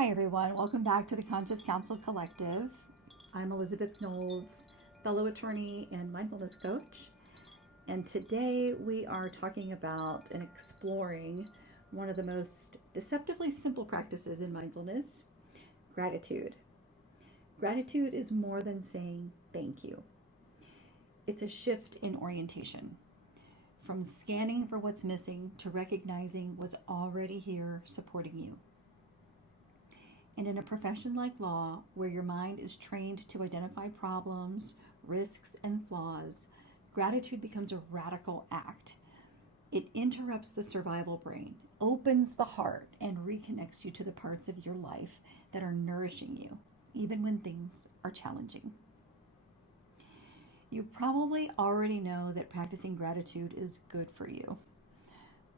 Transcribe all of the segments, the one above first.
Hi everyone, welcome back to the Conscious Counsel Collective. I'm Elizabeth Knowles, fellow attorney and mindfulness coach. And today we are talking about and exploring one of the most deceptively simple practices in mindfulness, gratitude. Gratitude is more than saying thank you. It's a shift in orientation. From scanning for what's missing to recognizing what's already here supporting you. And in a profession like law, where your mind is trained to identify problems, risks, and flaws, gratitude becomes a radical act. It interrupts the survival brain, opens the heart, and reconnects you to the parts of your life that are nourishing you, even when things are challenging. You probably already know that practicing gratitude is good for you.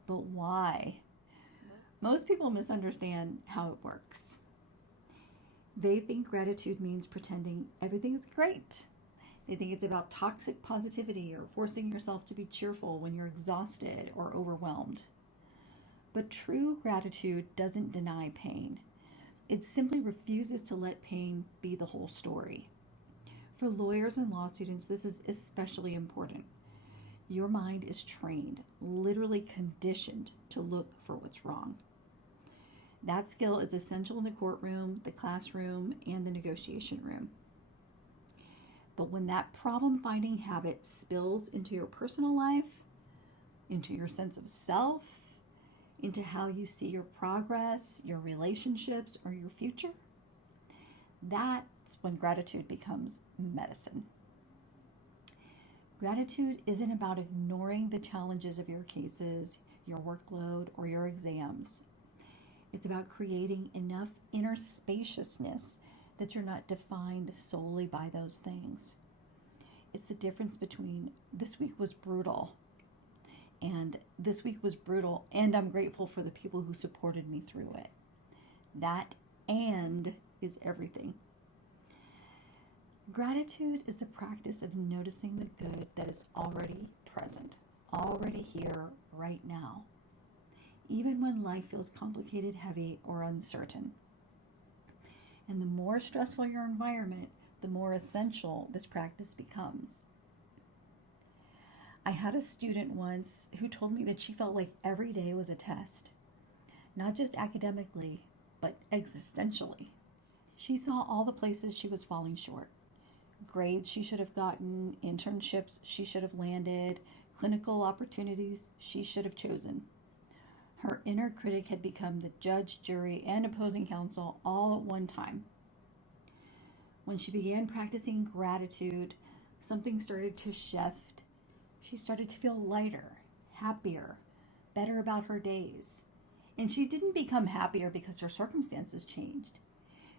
But why? Most people misunderstand how it works. They think gratitude means pretending everything is great. They think it's about toxic positivity or forcing yourself to be cheerful when you're exhausted or overwhelmed. But true gratitude doesn't deny pain. It simply refuses to let pain be the whole story. For lawyers and law students, this is especially important. Your mind is trained, literally conditioned to look for what's wrong. That skill is essential in the courtroom, the classroom, and the negotiation room. But when that problem-finding habit spills into your personal life, into your sense of self, into how you see your progress, your relationships, or your future, that's when gratitude becomes medicine. Gratitude isn't about ignoring the challenges of your cases, your workload, or your exams. It's about creating enough inner spaciousness that you're not defined solely by those things. It's the difference between this week was brutal and this week was brutal and I'm grateful for the people who supported me through it. That "and" is everything. Gratitude is the practice of noticing the good that is already present, already here right now, even when life feels complicated, heavy, or uncertain. And the more stressful your environment, the more essential this practice becomes. I had a student once who told me that she felt like every day was a test, not just academically, but existentially. She saw all the places she was falling short. Grades she should have gotten, internships she should have landed, clinical opportunities she should have chosen. Her inner critic had become the judge, jury, and opposing counsel all at one time. When she began practicing gratitude, something started to shift. She started to feel lighter, happier, better about her days. And she didn't become happier because her circumstances changed.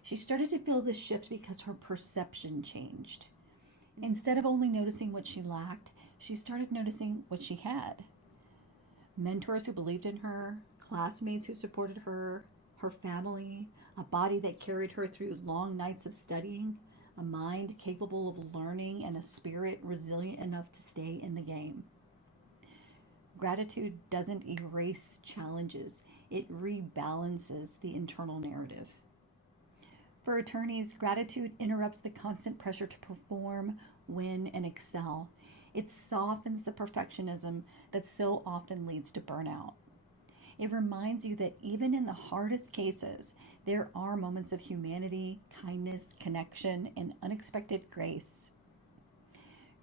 She started to feel this shift because her perception changed. Instead of only noticing what she lacked, she started noticing what she had. Mentors who believed in her, classmates who supported her, her family, a body that carried her through long nights of studying, a mind capable of learning, and a spirit resilient enough to stay in the game. Gratitude doesn't erase challenges, it rebalances the internal narrative. For attorneys, gratitude interrupts the constant pressure to perform, win, and excel. It softens the perfectionism that so often leads to burnout. It reminds you that even in the hardest cases, there are moments of humanity, kindness, connection, and unexpected grace.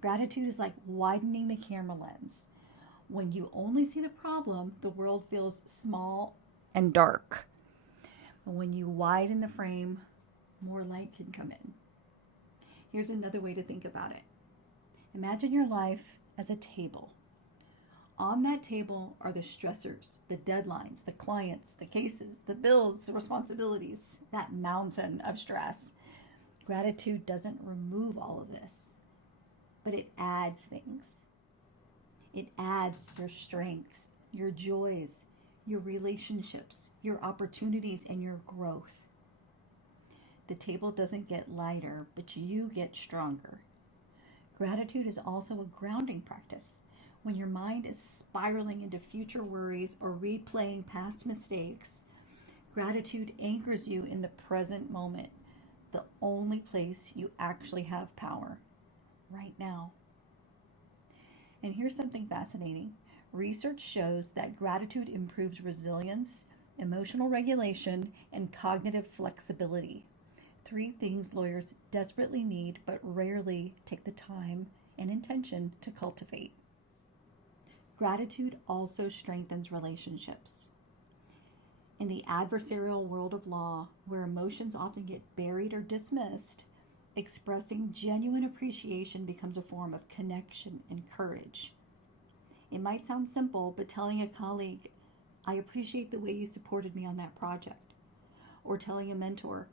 Gratitude is like widening the camera lens. When you only see the problem, the world feels small and dark. But when you widen the frame, more light can come in. Here's another way to think about it. Imagine your life as a table. On that table are the stressors, the deadlines, the clients, the cases, the bills, the responsibilities, that mountain of stress. Gratitude doesn't remove all of this, but it adds things. It adds your strengths, your joys, your relationships, your opportunities, and your growth. The table doesn't get lighter, but you get stronger. Gratitude is also a grounding practice. When your mind is spiraling into future worries or replaying past mistakes, Gratitude anchors you in the present moment, the only place you actually have power, right now. And here's something fascinating. Research shows that gratitude improves resilience, emotional regulation, and cognitive flexibility. Three things lawyers desperately need but rarely take the time and intention to cultivate. Gratitude also strengthens relationships. In the adversarial world of law, where emotions often get buried or dismissed, expressing genuine appreciation becomes a form of connection and courage. It might sound simple, but telling a colleague, I appreciate the way you supported me on that project, or telling a mentor,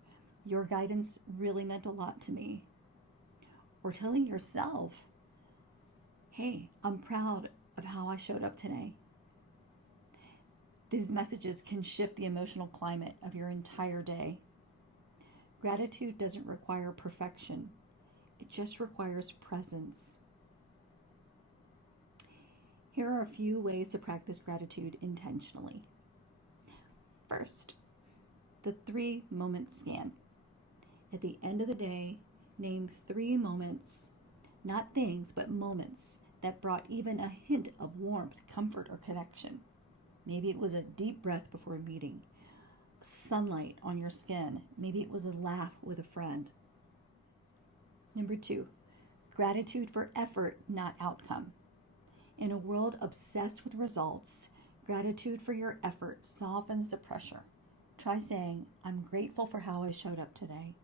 your guidance really meant a lot to me, or telling yourself, hey, I'm proud of how I showed up today. These messages can shift the emotional climate of your entire day. Gratitude doesn't require perfection. It just requires presence. Here are a few ways to practice gratitude intentionally. First, the 3-moment scan. At the end of the day, name 3 moments, not things, but moments that brought even a hint of warmth, comfort, or connection. Maybe it was a deep breath before a meeting, sunlight on your skin. Maybe it was a laugh with a friend. Number 2, gratitude for effort, not outcome. In a world obsessed with results, gratitude for your effort softens the pressure. Try saying, I'm grateful for how I showed up today.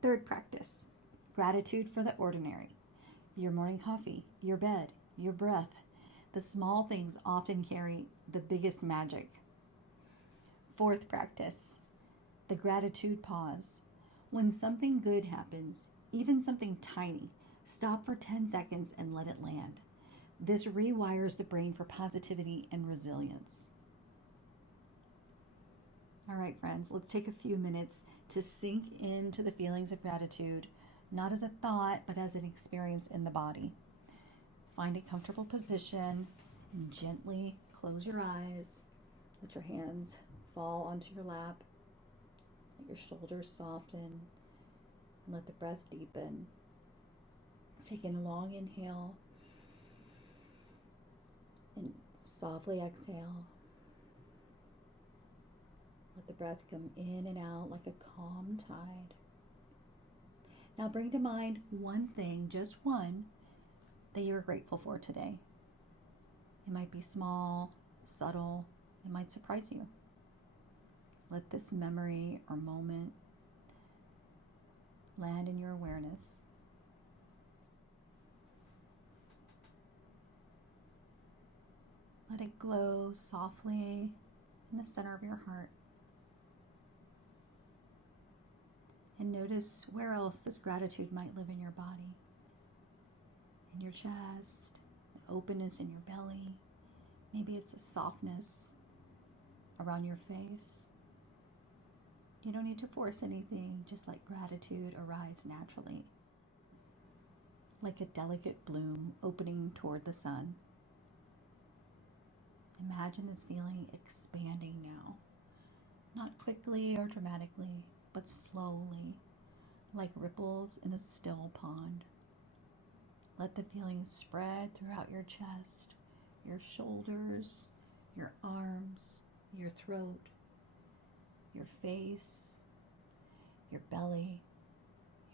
Third practice, gratitude for the ordinary. Your morning coffee, your bed, your breath. The small things often carry the biggest magic. Fourth practice, the gratitude pause. When something good happens, even something tiny, stop for 10 seconds and let it land. This rewires the brain for positivity and resilience. All right, friends, let's take a few minutes to sink into the feelings of gratitude, not as a thought, but as an experience in the body. Find a comfortable position and gently close your eyes. Let your hands fall onto your lap. Let your shoulders soften. And let the breath deepen. Take in a long inhale and softly exhale. Let the breath come in and out like a calm tide. Now bring to mind one thing, just one, that you're grateful for today. It might be small, subtle, it might surprise you. Let this memory or moment land in your awareness. Let it glow softly in the center of your heart. And notice where else this gratitude might live in your body. In your chest, the openness in your belly. Maybe it's a softness around your face. You don't need to force anything, just let gratitude arise naturally. Like a delicate bloom opening toward the sun. Imagine this feeling expanding now. Not quickly or dramatically, but slowly, like ripples in a still pond. Let the feeling spread throughout your chest, your shoulders, your arms, your throat, your face, your belly,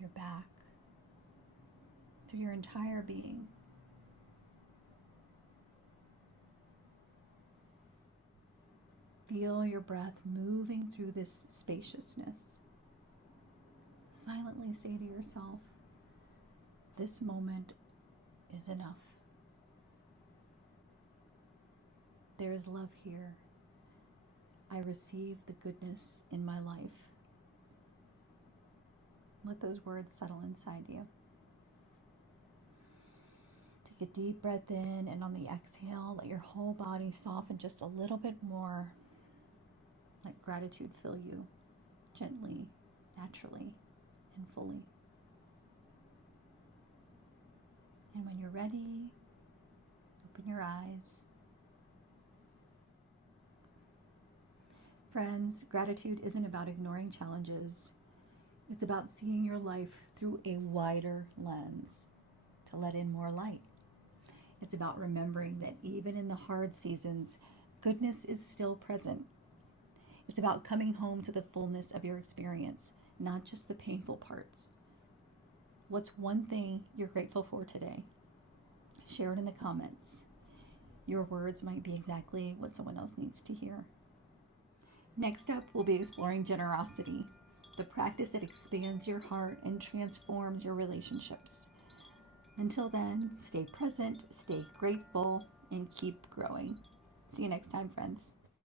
your back, through your entire being. Feel your breath moving through this spaciousness. Silently say to yourself, this moment is enough. There is love here. I receive the goodness in my life. Let those words settle inside you. Take a deep breath in, and on the exhale, let your whole body soften just a little bit more. Let gratitude fill you gently, naturally, and fully. And when you're ready, open your eyes. Friends, gratitude isn't about ignoring challenges. It's about seeing your life through a wider lens to let in more light. It's about remembering that even in the hard seasons, goodness is still present. It's about coming home to the fullness of your experience, not just the painful parts. What's one thing you're grateful for today? Share it in the comments. Your words might be exactly what someone else needs to hear. Next up, we'll be exploring generosity, the practice that expands your heart and transforms your relationships. Until then, stay present, stay grateful, and keep growing. See you next time, friends.